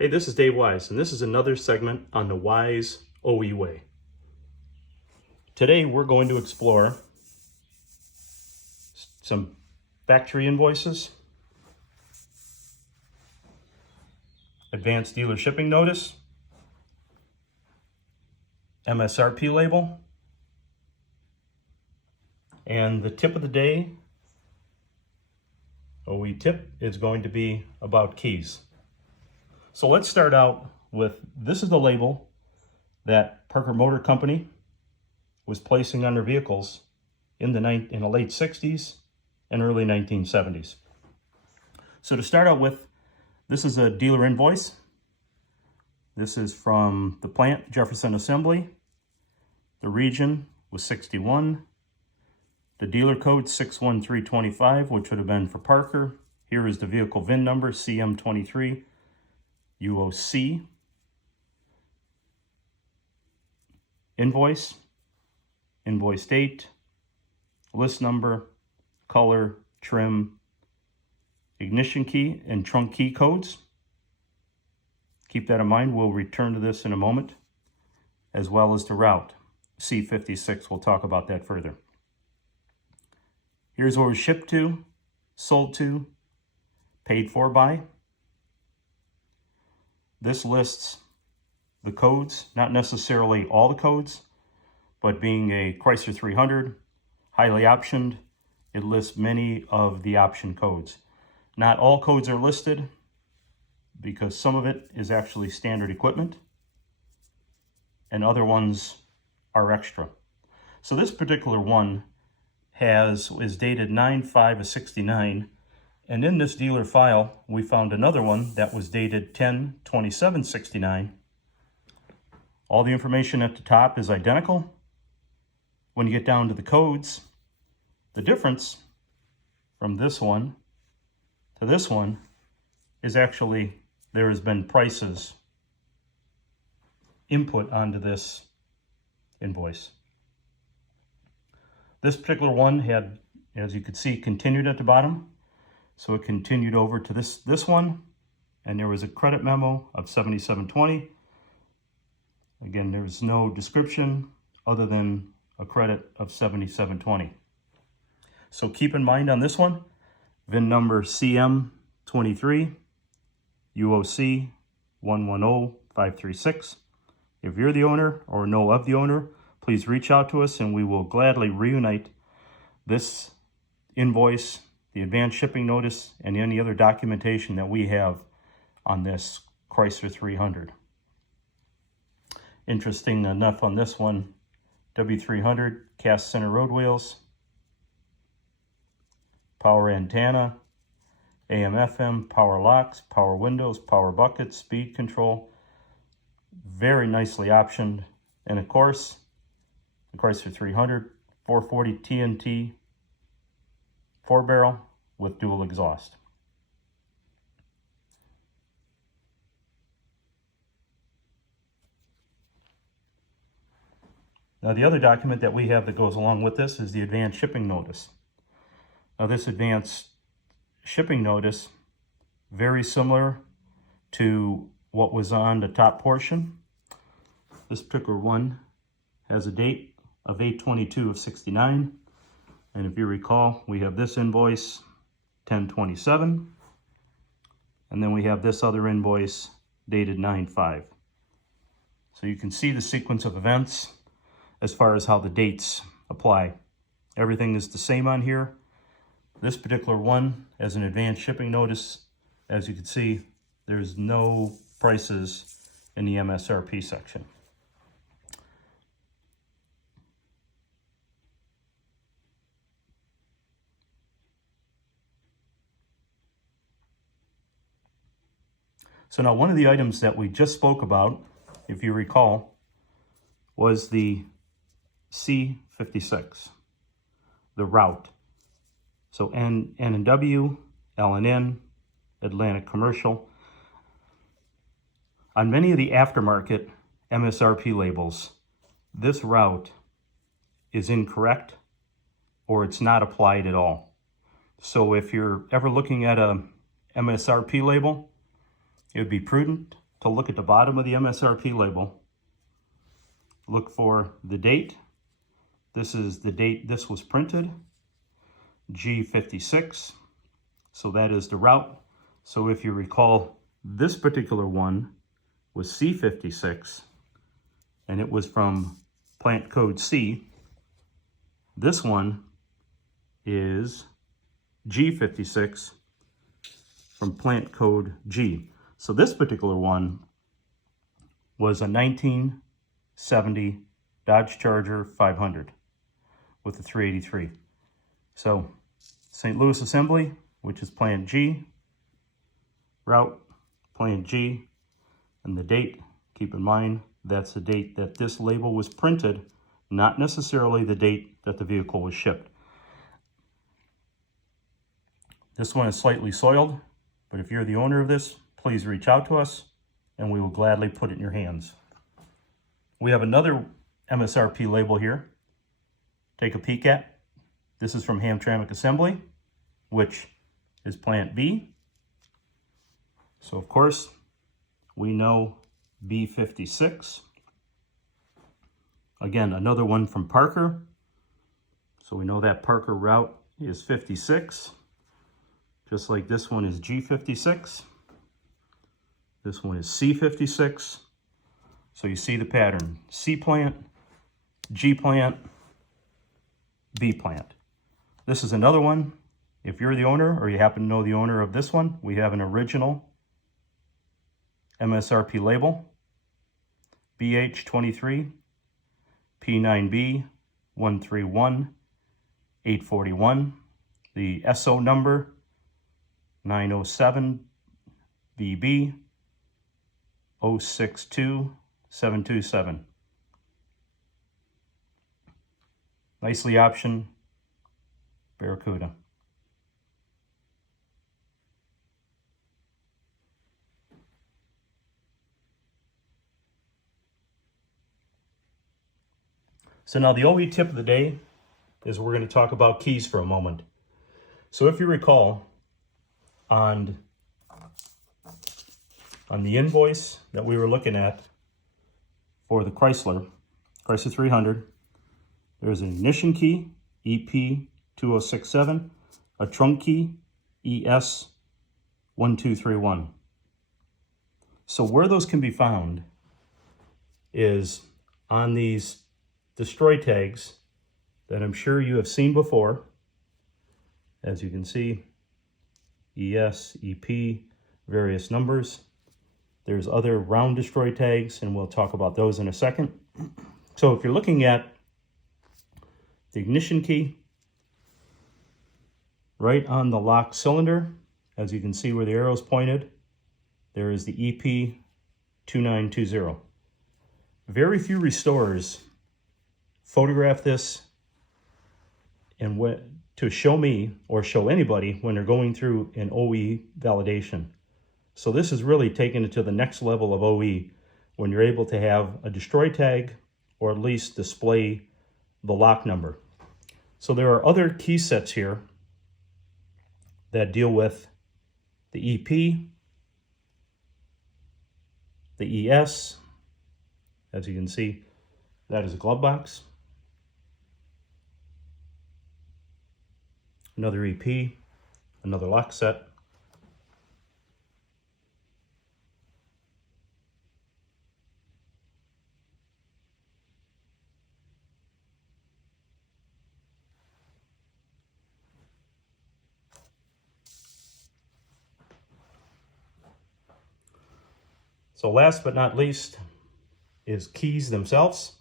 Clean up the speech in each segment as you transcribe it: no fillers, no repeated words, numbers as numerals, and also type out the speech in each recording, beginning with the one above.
Hey, this is Dave Wise, and this is another segment on the Wise OE Way. Today, we're going to explore some factory invoices, advanced dealer shipping notice, MSRP label, and the tip of the day, OE tip, is going to be about keys. So let's start out with, this is the label that Parker Motor Company was placing on their vehicles in the late 60s and early 1970s. So to start out with, this is a dealer invoice. This is from the plant, Jefferson Assembly. The region was 61. The dealer code 61325, which would have been for Parker. Here is the vehicle VIN number, CM23 UOC. Invoice date, list number, color, trim, ignition key, and trunk key codes. Keep that in mind. We'll return to this in a moment, as well as the route, C56. We'll talk about that further. Here's where it was shipped to, sold to, paid for by. This lists the codes, not necessarily all the codes, but being a Chrysler 300, highly optioned, it lists many of the option codes. Not all codes are listed because some of it is actually standard equipment and other ones are extra. So this particular one is dated 9/5/69, and in this dealer file we found another one that was dated 10/27/69. All the information at the top is identical. When you get down to the codes, the difference from this one to this one is actually there has been prices input onto this invoice. This particular one had, as you could see, continued at the bottom. So it continued over to this one, and there was a credit memo of 7720. Again, there's no description other than a credit of 7720. So keep in mind on this one, VIN number CM23 UOC 110536. If you're the owner or know of the owner, please reach out to us and we will gladly reunite this invoice, the advanced shipping notice, and any other documentation that we have on this Chrysler 300. Interesting enough on this one, W300 cast center road wheels, power antenna, AM FM, power locks, power windows, power buckets, speed control, very nicely optioned. And of course, the Chrysler 300 440 TNT 4-barrel with dual exhaust. Now the other document that we have that goes along with this is the advanced shipping notice. Now this advanced shipping notice, very similar to what was on the top portion. This particular one has a date of 8/22/69. And if you recall, we have this invoice 10/27. And then we have this other invoice dated 9/5. So you can see the sequence of events as far as how the dates apply. Everything is the same on here. This particular one, as an advanced shipping notice, as you can see, there's no prices in the MSRP section. So now one of the items that we just spoke about, if you recall, was the C56, the route. So N and W, L and N, Atlantic Commercial. On many of the aftermarket MSRP labels, this route is incorrect or it's not applied at all. So if you're ever looking at a MSRP label, it would be prudent to look at the bottom of the MSRP label. Look for the date. This is the date this was printed, G56. So that is the route. So if you recall, this particular one was C56, and it was from plant code C. This one is G56 from plant code G. So this particular one was a 1970 Dodge Charger 500 with a 383. So St. Louis Assembly, which is plant G, route, plant G, and the date, keep in mind, that's the date that this label was printed, not necessarily the date that the vehicle was shipped. This one is slightly soiled, but if you're the owner of this, please reach out to us and we will gladly put it in your hands. We have another MSRP label here. Take a peek at. This is from Hamtramck Assembly, which is plant B. So of course, we know B56. Again, another one from Parker. So we know that Parker route is 56. Just like this one is G56. This one is C56. So you see the pattern. C plant, G plant, B plant. This is another one. If you're the owner or you happen to know the owner of this one, we have an original MSRP label, BH23, P9B 131841, the SO number 907 BB 062727. Nicely optioned Barracuda. So now the OE tip of the day is we're going to talk about keys for a moment. So if you recall, on the invoice that we were looking at for the Chrysler 300, there's an ignition key, EP2067, a trunk key, ES1231. So where those can be found is on these destroy tags that I'm sure you have seen before. As you can see, ES, EP, various numbers. There's other round destroy tags, and we'll talk about those in a second. So if you're looking at the ignition key, right on the lock cylinder, as you can see where the arrow is pointed, there is the EP2920. Very few restorers photograph this and to show me or show anybody when they're going through an OE validation. So this is really taking it to the next level of OE when you're able to have a destroy tag or at least display the lock number. So there are other key sets here that deal with the EP, the ES. As you can see, that is a glove box. Another EP, another lock set. So last but not least is keys themselves.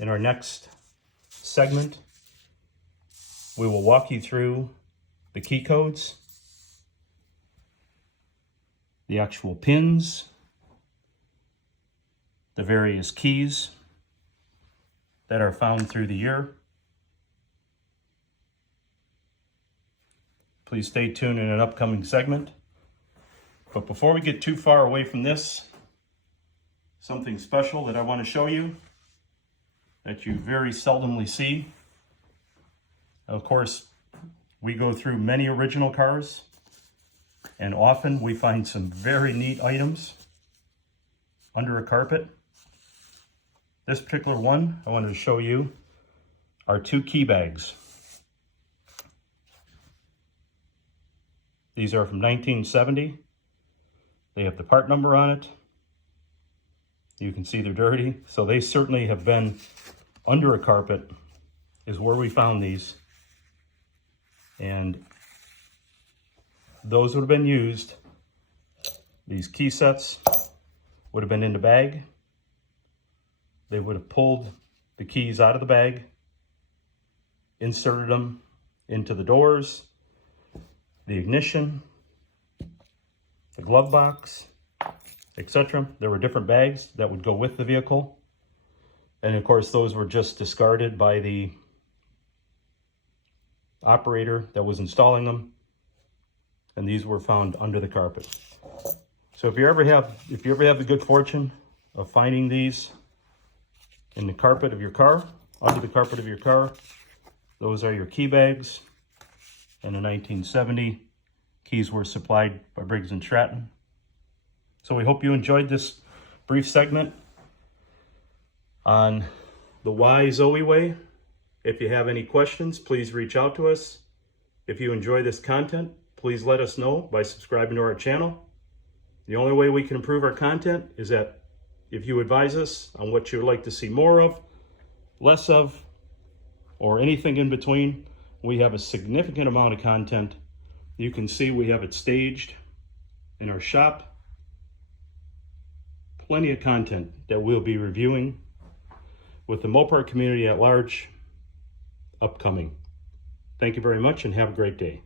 In our next segment, we will walk you through the key codes, the actual pins, the various keys that are found through the year. Please stay tuned in an upcoming segment. But before we get too far away from this, something special that I want to show you that you very seldomly see. Of course, we go through many original cars, And often we find some very neat items under a carpet. This particular one I wanted to show you are 2 key bags. These are from 1970. They have the part number on it. You can see they're dirty. So they certainly have been under a carpet is where we found these. And those would have been used. These key sets would have been in the bag. They would have pulled the keys out of the bag, inserted them into the doors, the ignition, the glove box, etc. There were different bags that would go with the vehicle. And of course, those were just discarded by the operator that was installing them. And these were found under the carpet. So if you ever have the good fortune of finding these in the carpet of your car, under the carpet of your car, those are your key bags. And in 1970, keys were supplied by Briggs & Stratton. So we hope you enjoyed this brief segment on the Why Zoe way. If you have any questions, please reach out to us. If you enjoy this content, please let us know by subscribing to our channel. The only way we can improve our content is that if you advise us on what you would like to see more of, less of, or anything in between. We have a significant amount of content. You can see we have it staged in our shop. Plenty of content that we'll be reviewing with the Mopar community at large upcoming. Thank you very much and have a great day.